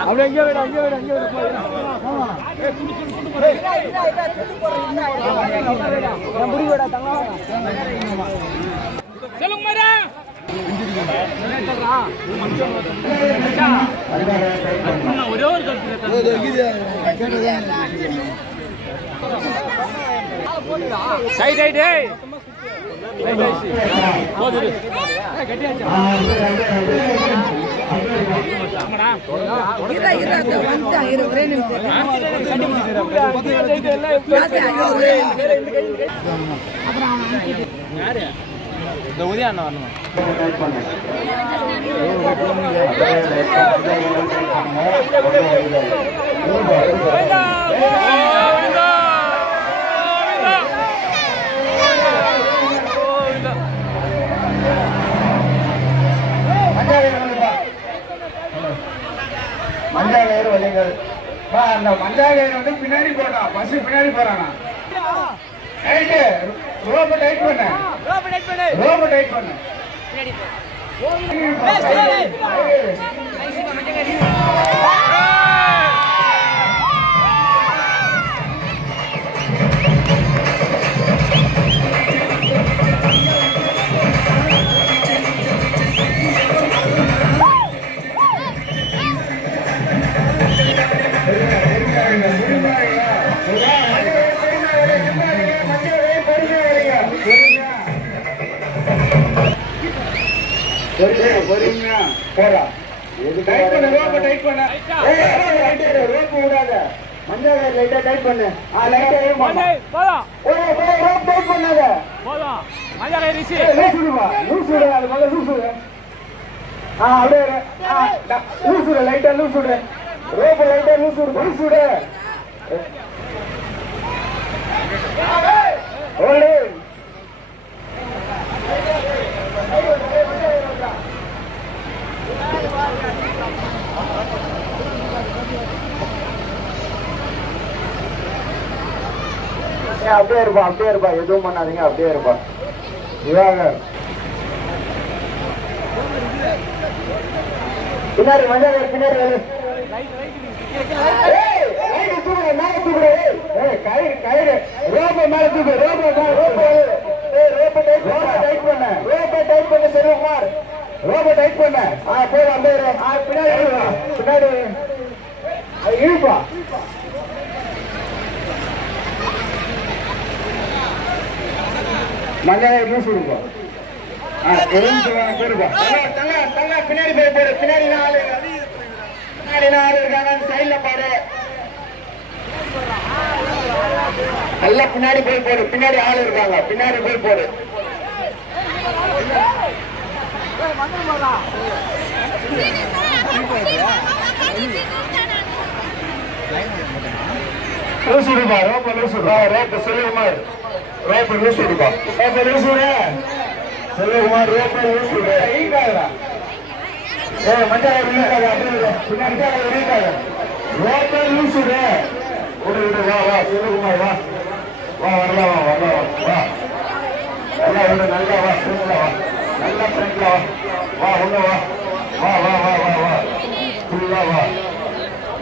அப்படியே அங்கே விட அங்கே விட அங்கே விட சொல்லுங்க ஒரே ஒரு சைட் ரைட் போதுரு கட்டியாச்சா ஆமாடா இர இர வந்து இர ஒரே நிமிஷம் அப்புறம் யாரு இந்த உதய அண்ணா வரணும் மஞ்சாகயிறு வலிங்கள் அந்த மஞ்சாகயிறு வந்து பின்னாடி போறான் பஸ் பின்னாடி போறானா ரோப டைட் பண்ண பொறுமையா போடா டைட் பண்ண ரோப்ப டைட் பண்ண ரோப் விடாத மஞ்சள் லைட்டா டைட் பண்ணு லைட்டா போலாம் ரோப் டைட் பண்ணாத போலாம் மஞ்சள் ரிசி லூஸ் விடுவா லூஸ் விடு அது முதல்ல லூஸ் விடு அப்படியே லூஸ் விடு லைட்டா லூஸ் விடு ரோப் லைட்டா லூஸ் விடு ஓடு அப்படியே இருப்பா எதுவும் பண்ணாதீங்க அப்படியே இருப்பா திவாகர் பின்னாடி மஞ்சள் பின்னாடி கயிறு ரோப்ப மேல தூக்கு ரோப்ப டைட் பண்ண செல்வகுமார் ரோப்ப டைட் பண்ண போய் அப்படியே பின்னாடி இழுப்பா மஞ்சள் லூஸ் விடுப்பா பின்னாடி போய் போடு பின்னாடி ஆளு இருக்காங்க சைட்ல பாரு நல்லா பின்னாடி போய் போடு பின்னாடி ஆளு இருக்காங்க பின்னாடி போய் போடு லூஸ் விடுப்பா ரோப்ப லூஸ் விடுப்பா ரோப்ப செல்வகுமார் ரோப்ப லூஸ் விடுப்பா ரோப்ப லூஸ் விடு செல்வகுமார் ரோப்ப லூஸ் விடு ஈக்காதடா மஞ்சள் பின்னாடி இருக்காது ரோப்ப லூஸ் விடு விடு வா செல்வகுமார் வா வரலாம் வா நல்லா விடு நல்லா வா ஃப்ரெண்ட்ல வா நல்லா ஃப்ரெண்ட்ல வா ஒண்ணு வா ஃபுல்லா வா